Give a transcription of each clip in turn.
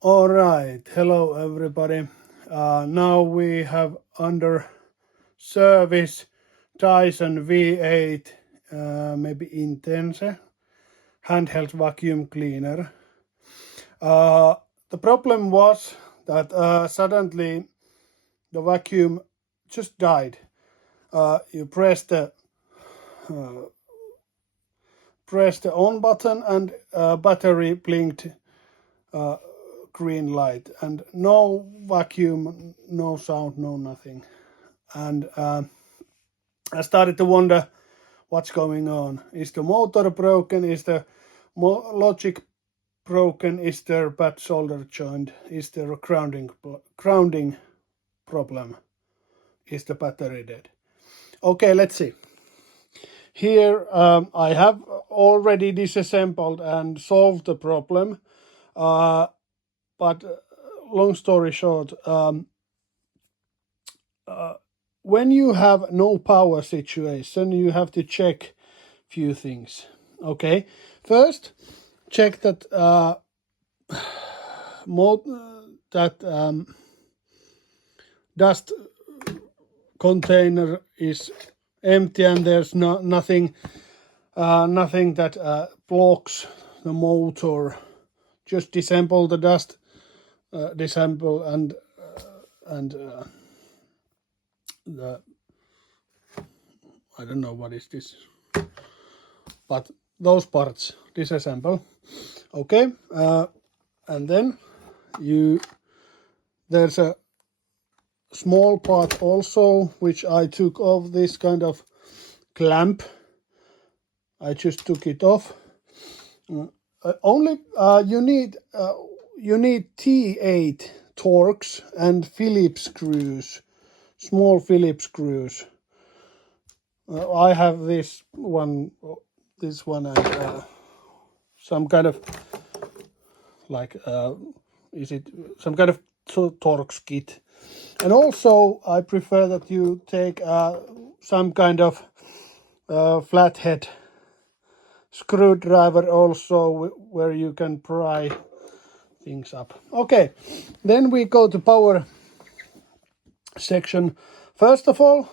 All right, hello everybody. Now we have under service Dyson V8, maybe Intense handheld vacuum cleaner. The problem was that suddenly the vacuum just died. You press the on button and battery blinked green light, and no vacuum, no sound, no nothing. And I started to wonder what's going on. Is the motor broken? Is the logic broken? Is there bad solder joint? Is there a grounding problem? Is the battery dead? Okay, let's see. Here I have already disassembled and solved the problem. But long story short, when you have no power situation, you have to check few things. Okay, first check that dust container is empty and there's nothing that blocks the motor. Just disassemble the dust, disassemble and the I don't know what is this, but those parts disassemble. Okay, and then there's a small part also which I took off, this kind of clamp. I just took it off. Only you need T8 Torx and Phillips screws, small Phillips screws. I have this one and some kind of like is it some kind of Torx kit. And also I prefer that you take some kind of flathead screwdriver also, where you can pry things up. Okay, then we go to power section. First of all,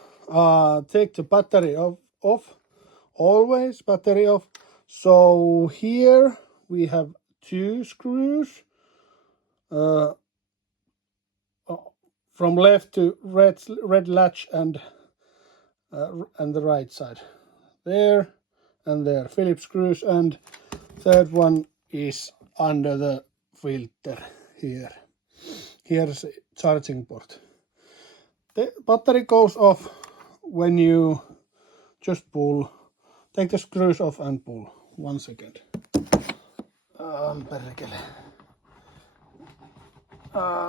take the battery off, always battery off. So here we have two screws from left to red latch and the right side, there and there, Phillips screws, and third one is under the filter here. Here's a charging port. The battery goes off when you just pull. Take the screws off and pull. 1 second. Perkele.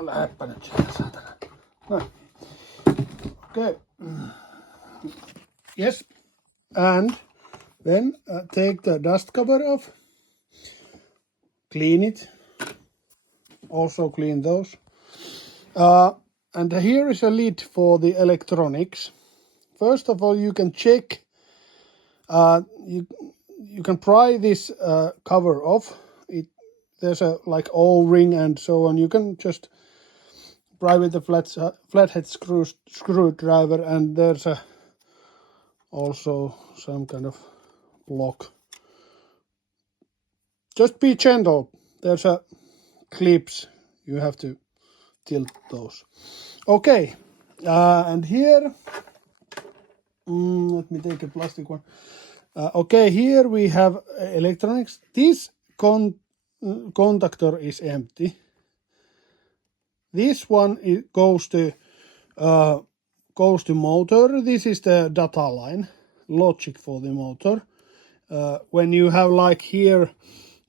Lähdepä nyt sieltä, saatana. No. Okay. Yes. And then take the dust cover off. Clean it. Also clean those. And here is a lid for the electronics. First of all, you can check. You can pry this cover off. There's a like O-ring and so on. You can just pry with the flathead screwdriver, and there's also some kind of block. Just be gentle. There's clips. You have to tilt those. Okay, and here, let me take a plastic one. Okay, here we have electronics. This contactor is empty. This one goes to motor. This is the data line, logic for the motor. When you have like here,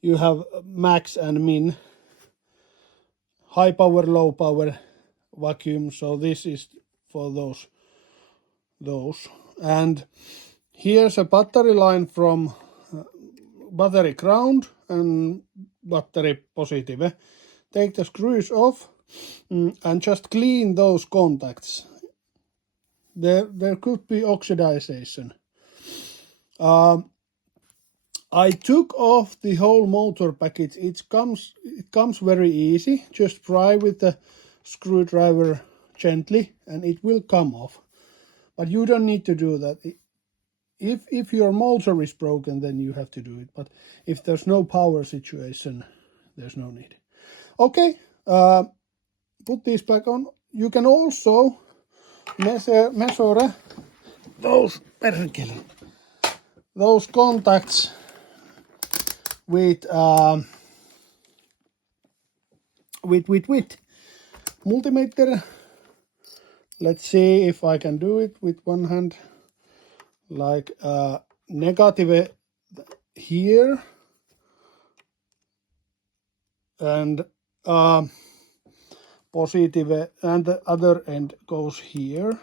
you have max and min, high power, low power, vacuum. So this is for those. And here's a battery line from battery ground and battery positive. Take the screws off and just clean those contacts. There could be oxidization. I took off the whole motor package. It comes very easy. Just pry with the screwdriver gently and it will come off. But you don't need to do that. If your motor is broken, then you have to do it. But if there's no power situation, there's no need. Okay, put this back on. You can also measure those contacts with multimeter. Let's see if I can do it with one hand, like negative here and positive, and the other end goes here.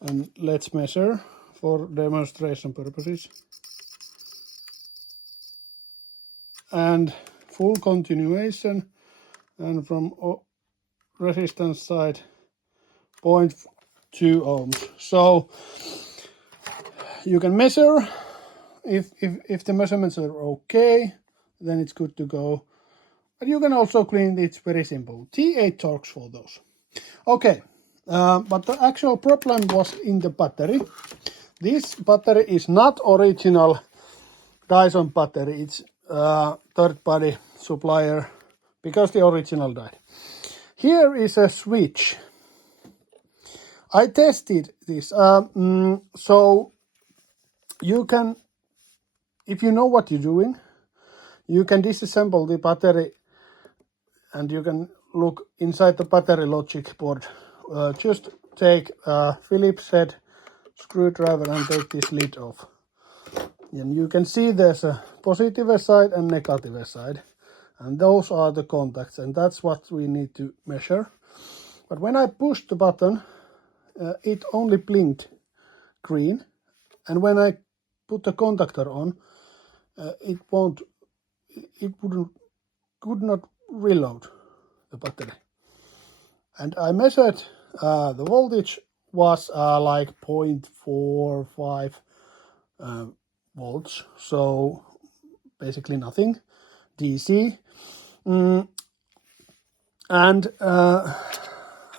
And let's measure for demonstration purposes. And full continuation, and from resistance side 0.2 ohms. So you can measure. If the measurements are okay, then it's good to go. But you can also clean it. It's very simple. T8 Torx for those. Okay, but the actual problem was in the battery. This battery is not original Dyson battery. It's third-party supplier because the original died. Here is a switch. I tested this. So you can, if you know what you're doing, you can disassemble the battery and you can look inside the battery logic board. Just take a Phillips head screwdriver and take this lid off. And you can see there's a positive side and negative side. And those are the contacts, and that's what we need to measure. But when I pushed the button, it only blinked green. And when I put the contactor on, it could not reload the battery. And I measured the voltage was like 0.45 volts, so basically nothing, DC. And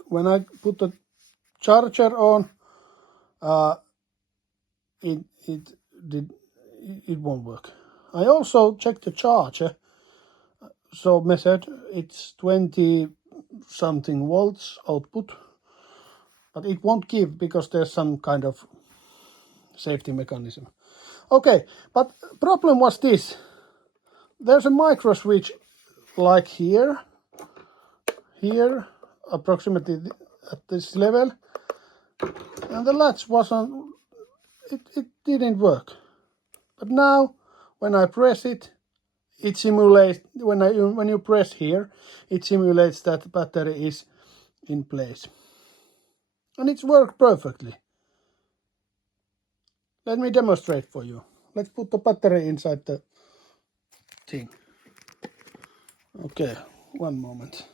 when I put the charger on, it won't work. I also checked the charger, so measured it's 20 something volts output, but it won't give because there's some kind of safety mechanism. Okay, but problem was this. There's a micro switch like here, approximately at this level, and the latch wasn't, it didn't work. But now when I press it, it simulates, when you press here, it simulates that the battery is in place. And it's worked perfectly. Let me demonstrate for you. Let's put the battery inside the thing. Okay, one moment.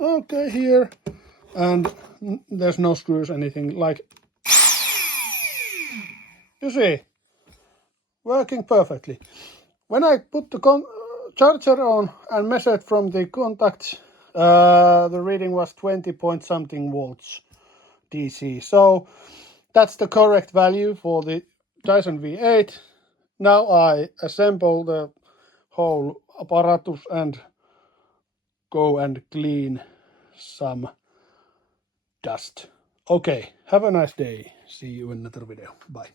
Okay, here, and there's no screws, anything, like, you see, working perfectly. When I put the charger on and measured from the contacts, the reading was 20 point something volts DC. So that's the correct value for the Dyson V8. Now I assemble the whole apparatus and go and clean some dust. Okay, have a nice day. See you in another video. Bye.